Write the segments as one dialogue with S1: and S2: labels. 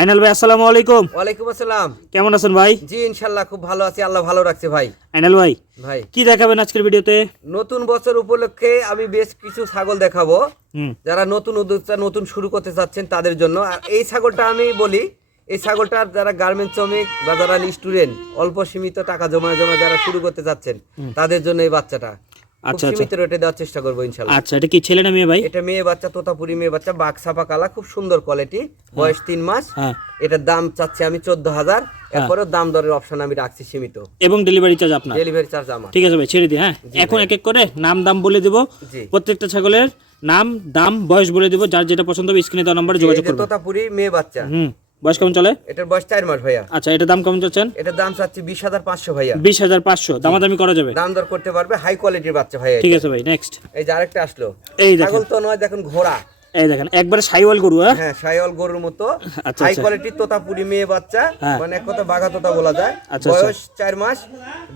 S1: আইনাল ভাই আসসালামু আলাইকুম।
S2: ওয়ালাইকুম আসসালাম।
S1: কেমন আছেন ভাই?
S2: জি ইনশাল্লাহ খুব ভালো আছি আল্লাহ ভালো রাখছে ভাই।
S1: আইনাল ভাই
S2: ভাই।
S1: কি দেখাবেন আজকের ভিডিওতে?
S2: নতুন বছর উপলক্ষে আমি বেশ কিছু ছাগল দেখাবো। যারা নতুন উদ্যোক্তা নতুন শুরু করতে চাচ্ছেন তাদের জন্য। আর এই ছাগলটা আমি বলি এই ছাগলটার যারা গার্মেন্ট শ্রমিক বা যারা স্টুডেন্ট অল্প সীমিত টাকা জমা জমা যারা শুরু করতে চাচ্ছেন তাদের জন্য এই বাচ্চাটা।
S1: আচ্ছা, আচ্ছা।
S2: সীমিত রেটে দেওয়ার চেষ্টা করব ইনশাল্লাহ
S1: আচ্ছা এটা কি ছেলে না মেয়ে ভাই?
S2: এটা মেয়ে বাচ্চা তোতাপুরি মেয়ে বাচ্চা বাঘ ছাপা কালা খুব সুন্দর কোয়ালিটি বয়স তিন মাস।
S1: হ্যাঁ।
S2: এটার দাম চাচ্ছি আমি চোদ্দ হাজার। এরপরেও দাম দরের অপশন আমি রাখছি সীমিত।
S1: এবং ডেলিভারি চার্জ আপনার?
S2: ডেলিভারি চার্জ আমার।
S1: ঠিক আছে ভাই ছেড়ে দিই হ্যাঁ। এখন এক এক করে নাম দাম বলে দেব। প্রত্যেকটা ছাগলের নাম দাম বয়স বলে দেব। যার যেটা পছন্দ হবে স্ক্রিনে দেওয়া নম্বরে যোগাযোগ করবেন।
S2: তোতাপুরি মেয়ে বাচ্চা।
S1: হুম। বয়স কেমন চলে?
S2: এটার বয়স চার মাস ভাইয়া।
S1: আচ্ছা এটা দাম কেমন চাচ্ছেন?
S2: এটার দাম চাচ্ছি বিশ হাজার পাঁচশো ভাইয়া।
S1: বিশ হাজার পাঁচশো দামাদামি করা যাবে?
S2: দাম দর করতে পারবে হাই কোয়ালিটির বাচ্চা ভাইয়া
S1: ঠিক আছে ভাই নেক্সট
S2: এই যে আরেকটা আসলো।
S1: এই
S2: ছাগল তো নয় দেখুন ঘোড়া।
S1: এই দেখেন একবারে সাইওয়াল গরু হ্যাঁ?
S2: হ্যাঁ সাইওয়াল গরুর মতো।
S1: আচ্ছা,
S2: হাই
S1: আচ্ছা।
S2: কোয়ালিটির তোতাপুরি মেয়ে বাচ্চা।
S1: হ্যাঁ।
S2: মানে এক কথা বাঘা তোতা বলা যায়।
S1: আচ্ছা,
S2: বয়স চার মাস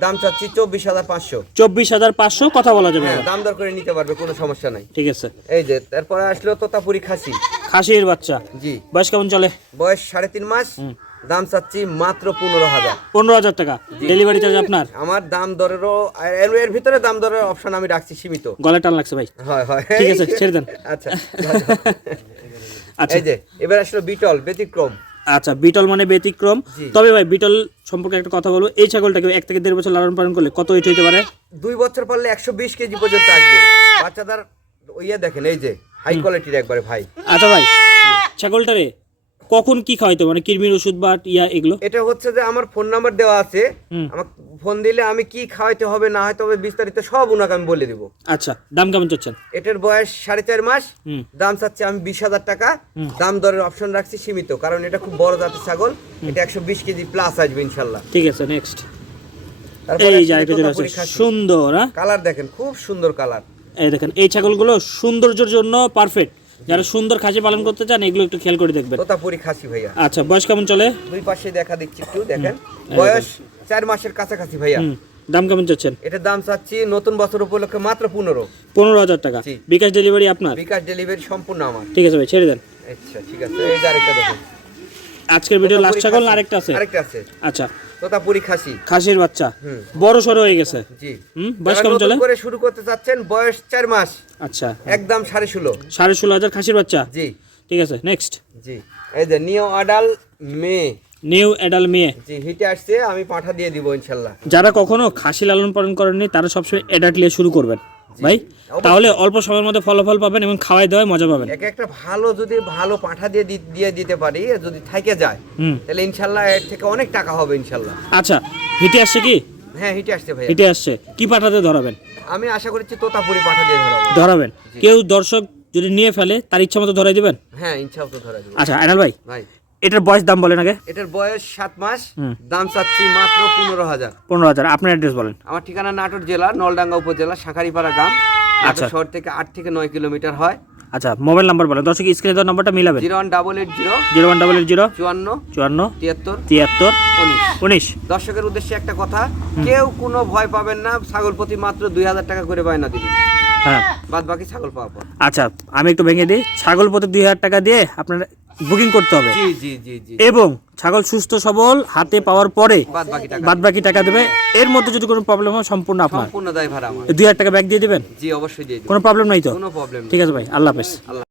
S2: দাম চাচ্ছি চব্বিশ হাজার পাঁচশো।
S1: চব্বিশ হাজার পাঁচশো কথা বলা যাবে
S2: হ্যাঁ দাম দর করে নিতে পারবে কোনো সমস্যা নাই।
S1: ঠিক আছে।
S2: এই যে তারপরে আসলো তোতাপুরি খাসি।
S1: খাসির বাচ্চা।
S2: জি।
S1: বয়স কেমন চলে?
S2: বয়স সাড়ে তিন মাস। দাম চাচ্ছি মাত্র পনেরো হাজার।
S1: পনেরো হাজার টাকা। ডেলিভারি চার্জ আপনার?
S2: আমার দাম দরেরও এর- ভিতরে দাম দরের অপশন আমি রাখছি সীমিত।
S1: গলায় টান লাগছে ভাই।
S2: হয় হয়।
S1: ঠিক আছে, ছেড়ে দেন।
S2: আচ্ছা
S1: আচ্ছা।
S2: এই যে এবার আসলো বিটল ব্যতিক্রম।
S1: আচ্ছা বিটল মানে ব্যতিক্রম। তবে ভাই বিটল সম্পর্কে একটা কথা বলব এই ছাগলটাকে এক থেকে দেড় বছর লালন পালন করলে কত ওয়েট হইতে পারে?
S2: দুই বছর পারলে একশো বিশ কেজি পর্যন্ত আসবে। বাচ্চাদার ইয়ে দেখেন এই যে হাই কোয়ালিটির একবারে ভাই।
S1: আচ্ছা ভাই ছাগলটারে কখন কি খাওয়াইতে মানে কৃমির ওষুধ বা ইয়া এগুলো?
S2: এটা হচ্ছে যে আমার ফোন নাম্বার দেওয়া আছে। আমাকে ফোন দিলে আমি কি খাওয়াইতে হবে না হয়তো হবে বিস্তারিত সব ওনাকে আমি বলে দিব।
S1: আচ্ছা দাম কেমন চাচ্ছেন?
S2: এটার বয়স সাড়ে চার মাস। দাম চাচ্ছি আমি বিশ হাজার টাকা। দাম দরের অপশন রাখছি সীমিত কারণ এটা খুব বড় জাতের ছাগল। এটা একশো বিশ কেজি প্লাস আসবে ইনশাল্লাহ।
S1: ঠিক আছে নেক্সট এই সুন্দর হ্যাঁ?
S2: কালার দেখেন খুব সুন্দর কালার
S1: এই দেখেন এই ছাগলগুলো সৌন্দর্যের জন্য পারফেক্ট যারা সুন্দর খাসি পালন করতে চান এগুলো একটু খেয়াল করে দেখবেন।
S2: তোতাপুরি খাসি ভাইয়া।
S1: আচ্ছা বয়স কেমন চলে?
S2: দুই পাশে দেখা দিচ্ছি একটু দেখেন। বয়স চার মাসের কাছাকাছি ভাইয়া।
S1: দাম কেমন চাচ্ছেন?
S2: এটার দাম চাচ্ছি নতুন বছর উপলক্ষে মাত্র পনেরো।
S1: পনেরো হাজার টাকা। বিকাশ ডেলিভারি আপনার?
S2: বিকাশ ডেলিভারি সম্পূর্ণ আমার।
S1: ঠিক আছে ভাই ছেড়ে দেন।
S2: আচ্ছা ঠিক আছে। এই যে আরেকটা দেখেন।
S1: আজকের ভিডিও লাস্ট ছাগল আরেকটা আছে?
S2: আরেকটা আছে।
S1: আচ্ছা।
S2: তোতাপুরি খাসি।
S1: খাসির বাচ্চা। বড় সড়ো হয়ে গেছে।
S2: জি।
S1: হুম? বয়স চলে?
S2: করে শুরু করতে চাচ্ছেন বয়স চার মাস।
S1: আচ্ছা।
S2: একদম সাড়ে ষোলো।
S1: সাড়ে ষোলো হাজার খাসির বাচ্চা?
S2: জি।
S1: ঠিক আছে নেক্সট
S2: জি। এই যে নিও আডাল মেয়ে।
S1: নিউ অ্যাডাল মেয়ে।
S2: জি হিটে আসছে আমি পাঠা দিয়ে দিব ইনশাল্লাহ।
S1: যারা কখনো খাসি লালন পালন করেননি তারা সবসময় অ্যাডাল্ট নিয়ে শুরু করবেন। ভাই তাহলে অল্প সময়ের মধ্যে ফলাফল পাবেন এবং খাওয়াই দেওয়ায় মজা পাবেন।
S2: এক একটা ভালো যদি ভালো পাঠা দিয়ে দিয়ে দিতে পারি যদি থাকে যায় তাহলে ইনশাল্লাহ এর থেকে অনেক টাকা হবে ইনশাল্লাহ।
S1: আচ্ছা হিটে আসছে কি?
S2: হ্যাঁ হিটে আসছে ভাই
S1: হিটে আসছে। কি পাঠাতে ধরাবেন?
S2: আমি আশা করছি তোতাপুরি পাঠা দিয়ে ধরাবো।
S1: ধরাবেন। কেউ দর্শক যদি নিয়ে ফেলে তার ইচ্ছা মতো ধরাই দিবেন?
S2: হ্যাঁ ইনশাল্লাহ তো ধরা যাবে
S1: আচ্ছা আনাল ভাই
S2: ভাই।
S1: এটার বয়স দাম বলেন আগে?
S2: এটার বয়স সাত মাস দাম চাচ্ছি মাত্র পনেরো হাজার।
S1: পনেরো হাজার। আপনার অ্যাড্রেস বলেন।
S2: আমার ঠিকানা নাটোর জেলা নলডাঙ্গা উপজেলা শাঁখারিপাড়া গ্রাম।
S1: আচ্ছা।
S2: শহর থেকে আট থেকে নয় কিলোমিটার হয়।
S1: আচ্ছা মোবাইল নাম্বার বলেন। দর্শক স্ক্রিনে দেওয়ার নাম্বারটা মিলাবেন।
S2: Zero one double eight zero
S1: zero one double eight zero
S2: চুয়ান্ন
S1: চুয়ান্ন
S2: তিয়াত্তর
S1: তিয়াত্তর
S2: উনিশ।
S1: উনিশ।
S2: দর্শকের উদ্দেশ্যে একটা কথা কেউ কোনো ভয় পাবেন না ছাগল প্রতি মাত্র দুই হাজার টাকা করে বায়না দিবেন
S1: হ্যাঁ।
S2: বাদ বাকি ছাগল পাওয়ার পর।
S1: আচ্ছা আমি একটু ভেঙে দিই। ছাগল প্রতি দুই হাজার টাকা দিয়ে আপনার বুকিং করতে হবে। এবং ছাগল সুস্থ সবল হাতে পাওয়ার পরে
S2: বাদ বাকি টাকা
S1: দেবে। এর মধ্যে যদি কোনো প্রবলেম হয় সম্পূর্ণ আপনার।
S2: সম্পূর্ণ দায় ভাড়া আমার।
S1: দুই হাজার টাকা ব্যাক দিয়ে দেবেন?
S2: জি অবশ্যই দিয়ে
S1: কোনো প্রবলেম নাই তো?
S2: কোনো প্রবলেম
S1: ঠিক আছে ভাই আল্লাহ হাফেজ।